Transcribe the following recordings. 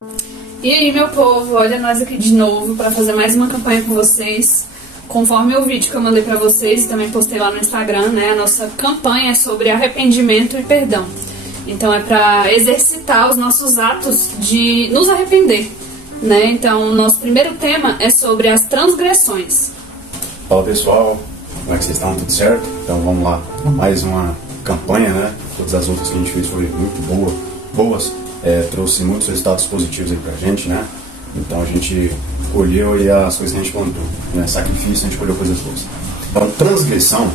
E aí, meu povo, olha nós aqui de novo para fazer mais uma campanha com vocês. Conforme o vídeo que eu mandei para vocês e também postei lá no Instagram, né? A nossa campanha é sobre arrependimento e perdão. Então é para exercitar os nossos atos de nos arrepender, né? Então o nosso primeiro tema é sobre as transgressões. Fala pessoal, como é que vocês estão? Tudo certo? Então vamos lá, mais uma campanha, né? Todas as outras que a gente fez foram muito boas. Trouxe muitos resultados positivos aí pra gente, né? Então a gente colheu aí as coisas que a gente plantou, né? Sacrifício, a gente colheu coisas boas. Então transgressão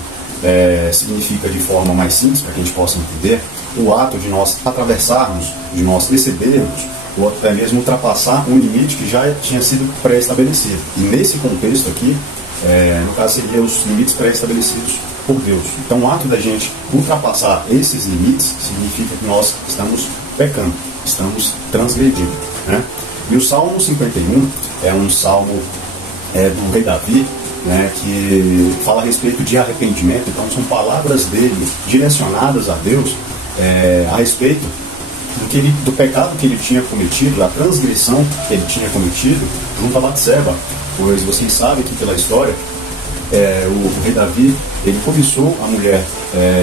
significa, de forma mais simples, para que a gente possa entender, o ato de nós atravessarmos, de nós excedermos, ou até mesmo ultrapassar um limite que já tinha sido pré-estabelecido. E nesse contexto aqui, no caso seria os limites pré-estabelecidos por Deus. Então o ato da gente ultrapassar esses limites significa que nós estamos pecando, estamos transgredindo, né? E o Salmo 51 é um salmo do rei Davi, né, que fala a respeito de arrependimento. Então são palavras dele direcionadas a Deus a respeito do pecado que ele tinha cometido, da transgressão que ele tinha cometido junto a Batseba. Pois vocês sabem que pela história o rei Davi, ele cobiçou a mulher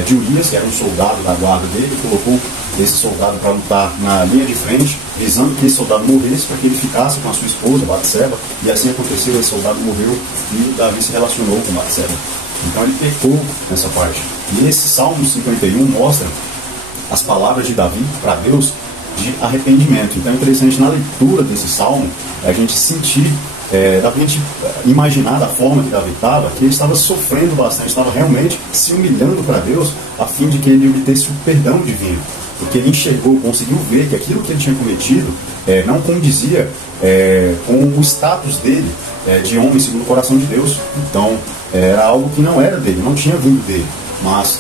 de Urias, que era um soldado da guarda dele, colocou esse soldado para lutar na linha de frente, visando que esse soldado morresse, para que ele ficasse com a sua esposa, Batseba, e assim aconteceu, esse soldado morreu e Davi se relacionou com Batseba. Então ele pecou nessa parte. E esse Salmo 51 mostra as palavras de Davi para Deus de arrependimento. Então é interessante, na leitura desse salmo, a gente sentir, dá pra gente imaginar da forma que Davi estava, que ele estava sofrendo bastante, estava realmente se humilhando para Deus, a fim de que ele obtesse o perdão divino. Porque ele enxergou, conseguiu ver que aquilo que ele tinha cometido não condizia com o status dele de homem segundo o coração de Deus. Então era algo que não era dele, não tinha vindo dele. Mas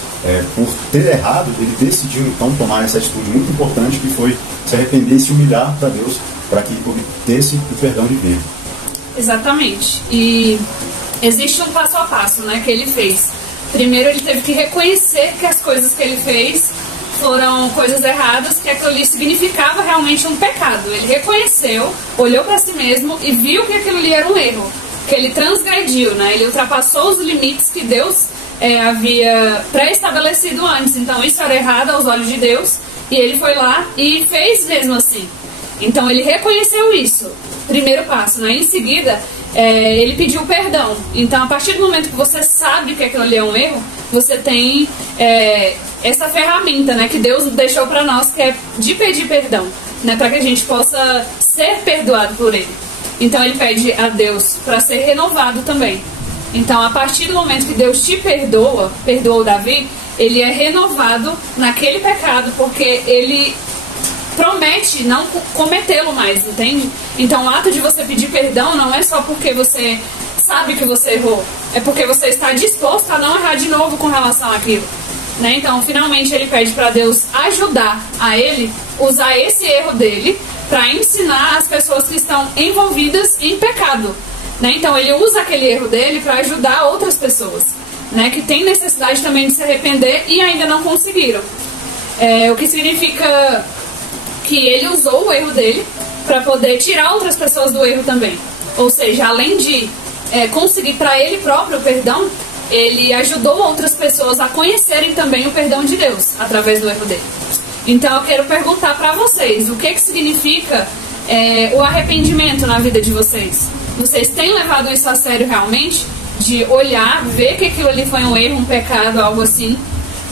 por ter errado, ele decidiu então tomar essa atitude muito importante, que foi se arrepender e se humilhar para Deus, para que ele obtesse o perdão divino. Exatamente. E existe um passo a passo, né, que ele fez. Primeiro ele teve que reconhecer que as coisas que ele fez foram coisas erradas, que aquilo ali significava realmente um pecado. Ele reconheceu, olhou para si mesmo e viu que aquilo ali era um erro, que ele transgrediu, né? Ele ultrapassou os limites que Deus havia pré-estabelecido antes. Então isso era errado aos olhos de Deus, e ele foi lá e fez mesmo assim. Então ele reconheceu isso, primeiro passo, né? Em seguida ele pediu perdão. Então a partir do momento que você sabe que aquilo ali é um erro, você tem essa ferramenta, né, que Deus deixou para nós, que é de pedir perdão, né, para que a gente possa ser perdoado por Ele. Então ele pede a Deus para ser renovado também. Então a partir do momento que Deus te perdoou Davi, ele é renovado naquele pecado, porque ele promete não cometê-lo mais, entende? Então o ato de você pedir perdão não é só porque você sabe que você errou, é porque você está disposto a não errar de novo com relação àquilo, né? Então finalmente ele pede para Deus ajudar a ele usar esse erro dele para ensinar as pessoas que estão envolvidas em pecado, né? Então ele usa aquele erro dele para ajudar outras pessoas, né, que têm necessidade também de se arrepender e ainda não conseguiram. O que significa que ele usou o erro dele para poder tirar outras pessoas do erro também. Ou seja, além de conseguir para ele próprio o perdão, ele ajudou outras pessoas a conhecerem também o perdão de Deus através do erro dele. Então eu quero perguntar para vocês, o que significa o arrependimento na vida de vocês? Vocês têm levado isso a sério realmente? De olhar, ver que aquilo ali foi um erro, um pecado, algo assim,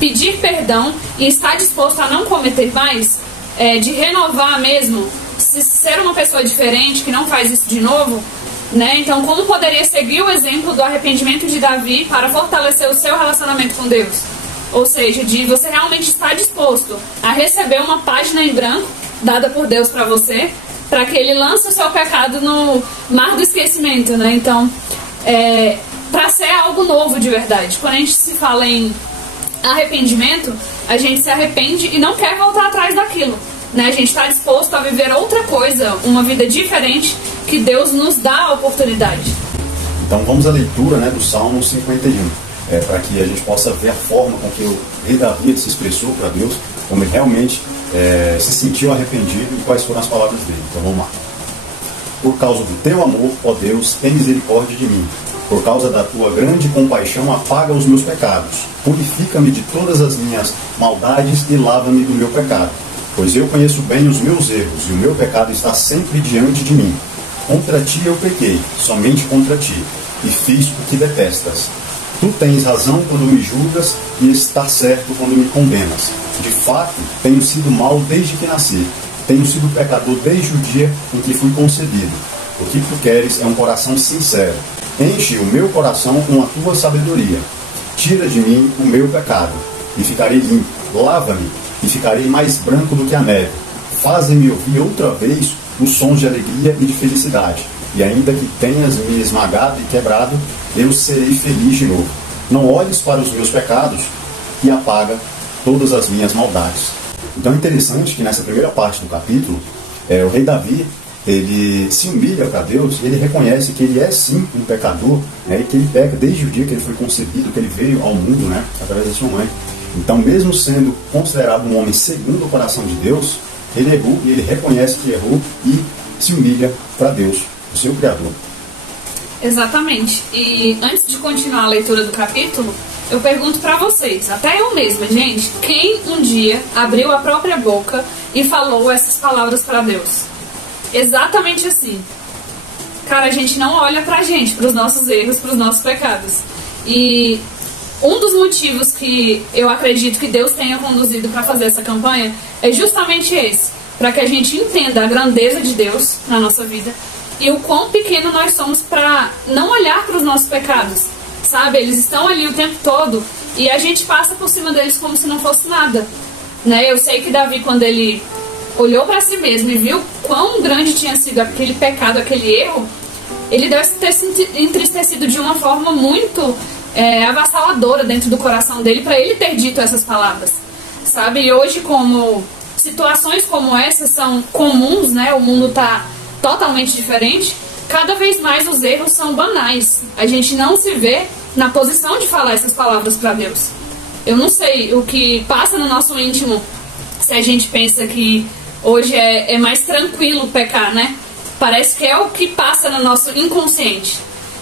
pedir perdão e estar disposto a não cometer mais? De renovar mesmo, ser uma pessoa diferente, que não faz isso de novo, né? Então como poderia seguir o exemplo do arrependimento de Davi para fortalecer o seu relacionamento com Deus? Ou seja, de você realmente estar disposto a receber uma página em branco dada por Deus para você, para que ele lance o seu pecado no mar do esquecimento, né? Então para ser algo novo de verdade. Quando a gente se fala em arrependimento, a gente se arrepende e não quer voltar atrás daquilo, né? A gente está disposto a viver outra coisa, uma vida diferente, que Deus nos dá a oportunidade. Então vamos à leitura, né, do Salmo 51, para que a gente possa ver a forma com que o rei Davi se expressou para Deus, como ele realmente se sentiu arrependido e quais foram as palavras dele. Então vamos lá. Por causa do teu amor, ó Deus, tem misericórdia de mim. Por causa da tua grande compaixão, apaga os meus pecados. Purifica-me de todas as minhas maldades e lava-me do meu pecado. Pois eu conheço bem os meus erros e o meu pecado está sempre diante de mim. Contra ti eu pequei, somente contra ti, e fiz o que detestas. Tu tens razão quando me julgas e estás certo quando me condenas. De fato, tenho sido mau desde que nasci. Tenho sido pecador desde o dia em que fui concebido. O que tu queres é um coração sincero. Enche o meu coração com a tua sabedoria. Tira de mim o meu pecado, e ficarei limpo. Lava-me, e ficarei mais branco do que a neve. Faze-me ouvir outra vez os sons de alegria e de felicidade. E ainda que tenhas me esmagado e quebrado, eu serei feliz de novo. Não olhes para os meus pecados e apaga todas as minhas maldades. Então é interessante que nessa primeira parte do capítulo, o rei Davi, ele se humilha para Deus, ele reconhece que ele é sim um pecador, e que ele peca desde o dia que ele foi concebido, que ele veio ao mundo, através da sua mãe. Então, mesmo sendo considerado um homem segundo o coração de Deus, ele errou e ele reconhece que errou e se humilha para Deus, o seu Criador. Exatamente. E antes de continuar a leitura do capítulo, eu pergunto para vocês, até eu mesma, gente, quem um dia abriu a própria boca e falou essas palavras para Deus? Exatamente assim. Cara, a gente não olha pra gente, pros nossos erros, pros nossos pecados. E um dos motivos que eu acredito que Deus tenha conduzido para fazer essa campanha é justamente esse, para que a gente entenda a grandeza de Deus na nossa vida e o quão pequeno nós somos para não olhar para os nossos pecados, sabe? Eles estão ali o tempo todo e a gente passa por cima deles como se não fosse nada, né? Eu sei que Davi, quando ele olhou para si mesmo e viu quão grande tinha sido aquele pecado, aquele erro, ele deve ter se entristecido de uma forma muito avassaladora dentro do coração dele para ele ter dito essas palavras, sabe? E hoje, como situações como essas são comuns, né? O mundo está totalmente diferente, cada vez mais os erros são banais. A gente não se vê na posição de falar essas palavras para Deus. Eu não sei o que passa no nosso íntimo se a gente pensa que hoje é mais tranquilo pecar, né? Parece que é o que passa no nosso inconsciente.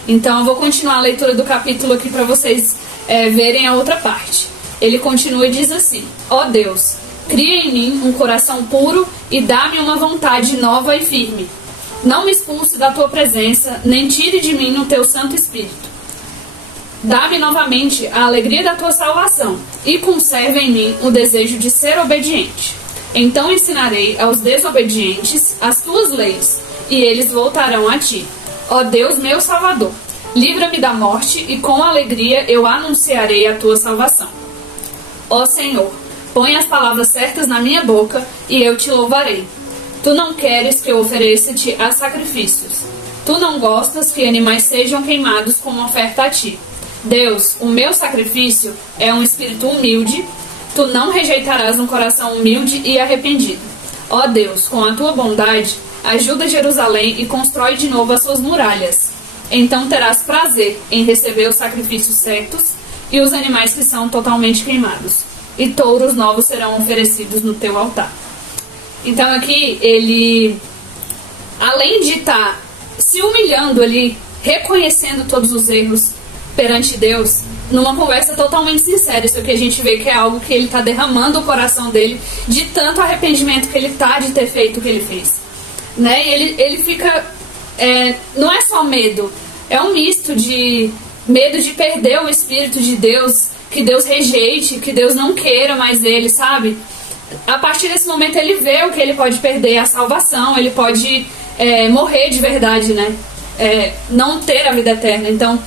Então eu vou continuar a leitura do capítulo aqui para vocês verem a outra parte. Ele continua e diz assim: ó Deus, cria em mim um coração puro e dá-me uma vontade nova e firme. Não me expulse da tua presença, nem tire de mim o teu Santo Espírito. Dá-me novamente a alegria da tua salvação e conserve em mim o desejo de ser obediente. Então ensinarei aos desobedientes as tuas leis, e eles voltarão a ti. Ó Deus, meu Salvador, livra-me da morte, e com alegria eu anunciarei a tua salvação. Ó Senhor, põe as palavras certas na minha boca, e eu te louvarei. Tu não queres que eu ofereça-te a sacrifícios. Tu não gostas que animais sejam queimados como oferta a ti. Deus, o meu sacrifício é um espírito humilde. Tu não rejeitarás um coração humilde e arrependido. Ó Deus, com a tua bondade, ajuda Jerusalém e constrói de novo as suas muralhas. Então terás prazer em receber os sacrifícios certos e os animais que são totalmente queimados. E touros novos serão oferecidos no teu altar. Então aqui ele, além de estar se humilhando ali, reconhecendo todos os erros perante Deus, numa conversa totalmente sincera, isso aqui a gente vê que é algo que ele está derramando o coração dele de tanto arrependimento que ele está de ter feito o que ele fez, né? E ele fica, não é só medo, é um misto de medo de perder o Espírito de Deus, que Deus rejeite, que Deus não queira mais ele, sabe? A partir desse momento ele vê o que ele pode perder, a salvação, ele pode morrer de verdade, né? Não ter a vida eterna. Então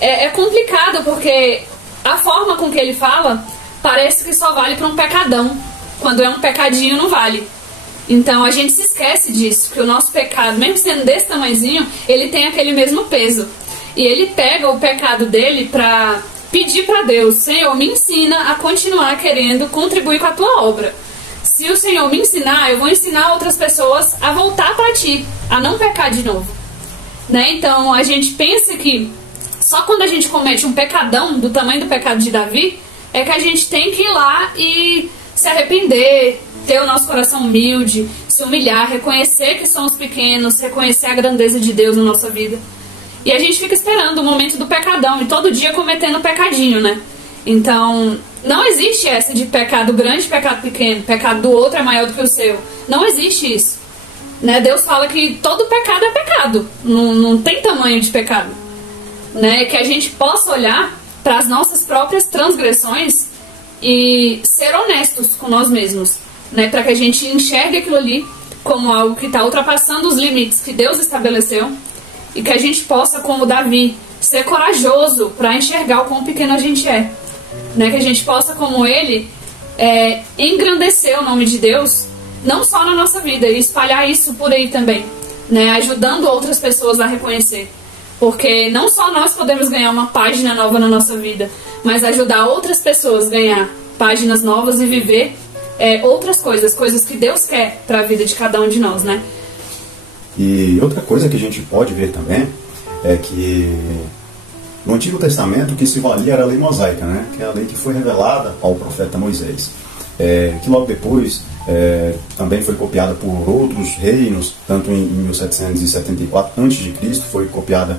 é complicado, porque a forma com que ele fala parece que só vale para um pecadão. Quando é um pecadinho não vale. Então a gente se esquece disso, que o nosso pecado, mesmo sendo desse tamanhozinho, ele tem aquele mesmo peso. E ele pega o pecado dele para pedir para Deus: Senhor, me ensina a continuar querendo contribuir com a tua obra. Se o Senhor me ensinar, eu vou ensinar outras pessoas a voltar para ti, a não pecar de novo, né? Então a gente pensa que só quando a gente comete um pecadão do tamanho do pecado de Davi é que a gente tem que ir lá e se arrepender, ter o nosso coração humilde, se humilhar, reconhecer que somos pequenos, reconhecer a grandeza de Deus na nossa vida. E a gente fica esperando o momento do pecadão, e todo dia cometendo pecadinho, né? Então, não existe essa de pecado grande, pecado pequeno, pecado do outro é maior do que o seu. Não existe isso. Né? Deus fala que todo pecado é pecado, não tem tamanho de pecado. Né? Que a gente possa olhar para as nossas próprias transgressões e ser honestos com nós mesmos. Né? Para que a gente enxergue aquilo ali como algo que está ultrapassando os limites que Deus estabeleceu. E que a gente possa, como Davi, ser corajoso para enxergar o quão pequeno a gente é. Né? Que a gente possa, como ele, engrandecer o nome de Deus, não só na nossa vida, e espalhar isso por aí também. Né? Ajudando outras pessoas a reconhecer. Porque não só nós podemos ganhar uma página nova na nossa vida, mas ajudar outras pessoas a ganhar páginas novas e viver outras coisas, coisas que Deus quer para a vida de cada um de nós, né? E outra coisa que a gente pode ver também é que no Antigo Testamento o que se valia era a lei mosaica, né? Que é a lei que foi revelada ao profeta Moisés, que logo depois também foi copiada por outros reinos, tanto em 1774 a.C. foi copiada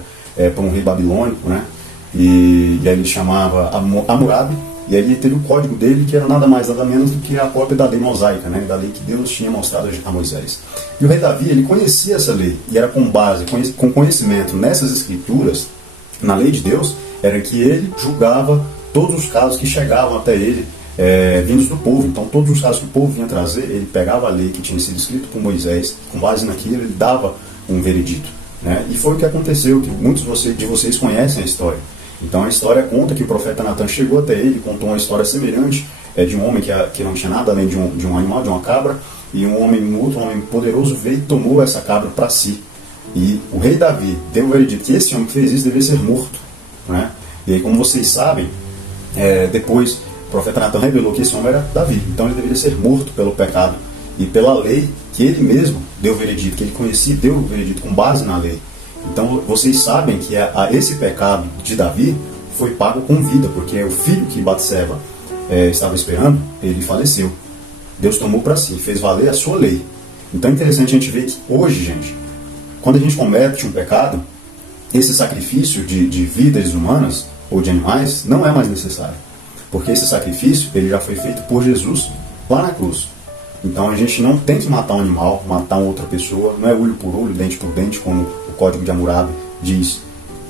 por um rei babilônico, né? E aí ele chamava Hammurabi. E aí ele teve o código dele, que era nada mais, nada menos do que a cópia da lei mosaica, né? Da lei que Deus tinha mostrado a Moisés. E o rei Davi, ele conhecia essa lei, e era com base, com conhecimento nessas escrituras, na lei de Deus, era que ele julgava todos os casos que chegavam até ele, vindos do povo. Então todos os casos que o povo vinha trazer, ele pegava a lei que tinha sido escrita por Moisés, com base naquilo ele dava um veredito, né? E foi o que aconteceu, que muitos de vocês conhecem a história. Então a história conta que o profeta Natan chegou até ele, contou uma história semelhante de um homem que não tinha nada além de um animal, de uma cabra, e um outro homem poderoso veio e tomou essa cabra para si. E o rei Davi deu o veredito que esse homem que fez isso deveria ser morto, né? E aí, como vocês sabem, depois o profeta Natan revelou que esse homem era Davi, então ele deveria ser morto pelo pecado e pela lei que ele mesmo deu o veredito, que ele conhecia e deu o veredito com base na lei. Então vocês sabem que esse pecado de Davi foi pago com vida, porque o filho que Batseba estava esperando, ele faleceu. Deus tomou para si, fez valer a sua lei. Então é interessante a gente ver que hoje, gente, quando a gente comete um pecado, esse sacrifício de vidas humanas ou de animais não é mais necessário. Porque esse sacrifício ele já foi feito por Jesus lá na cruz. Então a gente não tem que matar um animal, matar uma outra pessoa, não é olho por olho, dente por dente, como o Código de Hammurabi diz.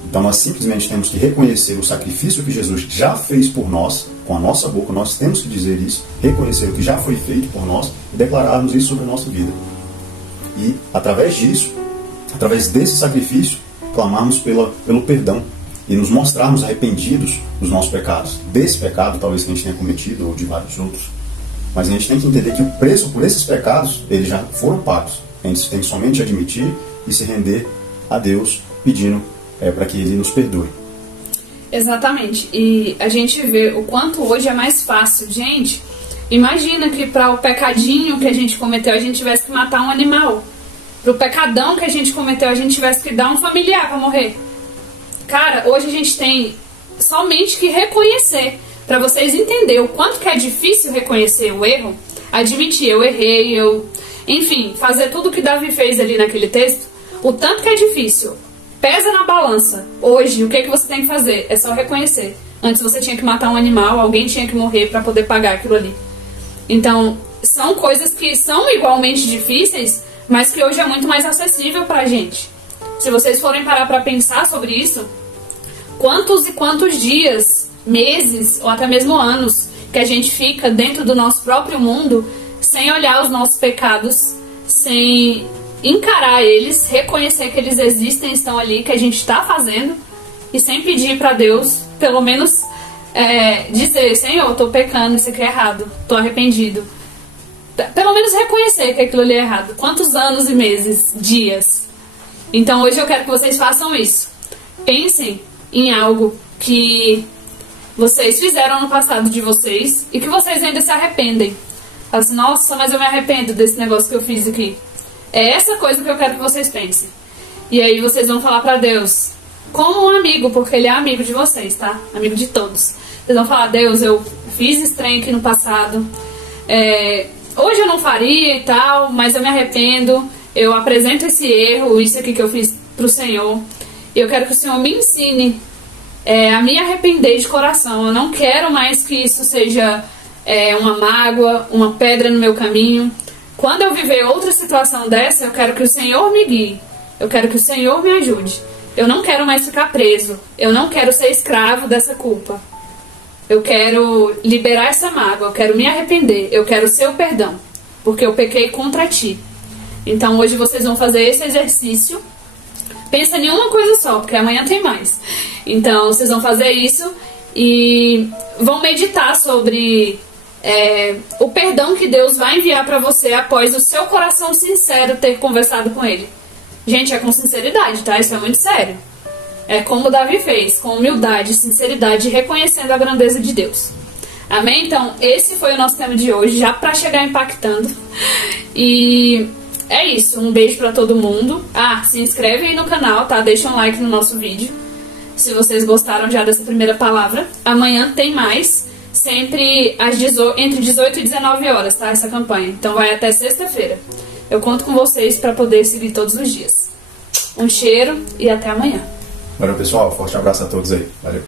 Então nós simplesmente temos que reconhecer o sacrifício que Jesus já fez por nós, com a nossa boca, nós temos que dizer isso, reconhecer o que já foi feito por nós e declararmos isso sobre a nossa vida. E através disso, através desse sacrifício, clamarmos pelo perdão e nos mostrarmos arrependidos dos nossos pecados. Desse pecado talvez que a gente tenha cometido ou de vários outros. Mas a gente tem que entender que o preço por esses pecados, eles já foram pagos. A gente tem que somente admitir e se render a Deus, pedindo para que Ele nos perdoe. Exatamente. E a gente vê o quanto hoje é mais fácil. Gente, imagina que para o pecadinho que a gente cometeu, a gente tivesse que matar um animal. Para o pecadão que a gente cometeu, a gente tivesse que dar um familiar para morrer. Cara, hoje a gente tem somente que reconhecer. Para vocês entenderem o quanto que é difícil reconhecer o erro, admitir, eu errei, enfim, fazer tudo o que Davi fez ali naquele texto, o tanto que é difícil. Pesa na balança. Hoje, o que você tem que fazer? É só reconhecer. Antes você tinha que matar um animal, alguém tinha que morrer para poder pagar aquilo ali. Então, são coisas que são igualmente difíceis, mas que hoje é muito mais acessível pra gente. Se vocês forem parar para pensar sobre isso, quantos e quantos dias, meses ou até mesmo anos que a gente fica dentro do nosso próprio mundo sem olhar os nossos pecados, sem encarar eles, reconhecer que eles existem, estão ali, que a gente está fazendo e sem pedir para Deus, pelo menos dizer, Senhor, estou pecando, isso aqui é errado, estou arrependido. Pelo menos reconhecer que aquilo ali é errado. Quantos anos e meses, dias? Então hoje eu quero que vocês façam isso. Pensem em algo que vocês fizeram no passado de vocês e que vocês ainda se arrependem. Fala assim, nossa, mas eu me arrependo desse negócio que eu fiz aqui. É essa coisa que eu quero que vocês pensem. E aí vocês vão falar pra Deus, como um amigo, porque Ele é amigo de vocês, tá? Amigo de todos. Vocês vão falar, Deus, eu fiz esse trem aqui no passado, Hoje eu não faria e tal, mas eu me arrependo, eu apresento esse erro, isso aqui que eu fiz pro Senhor. E eu quero que o Senhor me ensine a me arrepender de coração. Eu não quero mais que isso seja uma mágoa, uma pedra no meu caminho. Quando eu viver outra situação dessa, eu quero que o Senhor me guie. Eu quero que o Senhor me ajude. Eu não quero mais ficar preso. Eu não quero ser escravo dessa culpa. Eu quero liberar essa mágoa. Eu quero me arrepender. Eu quero o seu perdão. Porque eu pequei contra ti. Então hoje vocês vão fazer esse exercício. Pensa em uma coisa só, porque amanhã tem mais. Então vocês vão fazer isso e vão meditar sobre o perdão que Deus vai enviar para você após o seu coração sincero ter conversado com Ele. Gente, é com sinceridade, tá? Isso é muito sério. É como Davi fez, com humildade, sinceridade, reconhecendo a grandeza de Deus. Amém? Então, esse foi o nosso tema de hoje, já pra chegar impactando. E é isso, um beijo pra todo mundo. Se inscreve aí no canal, tá? Deixa um like no nosso vídeo, se vocês gostaram já dessa primeira palavra. Amanhã tem mais, sempre entre 18 e 19 horas, tá? Essa campanha. Então vai até sexta-feira. Eu conto com vocês pra poder seguir todos os dias. Um cheiro e até amanhã. Valeu, pessoal. Forte abraço a todos aí. Valeu.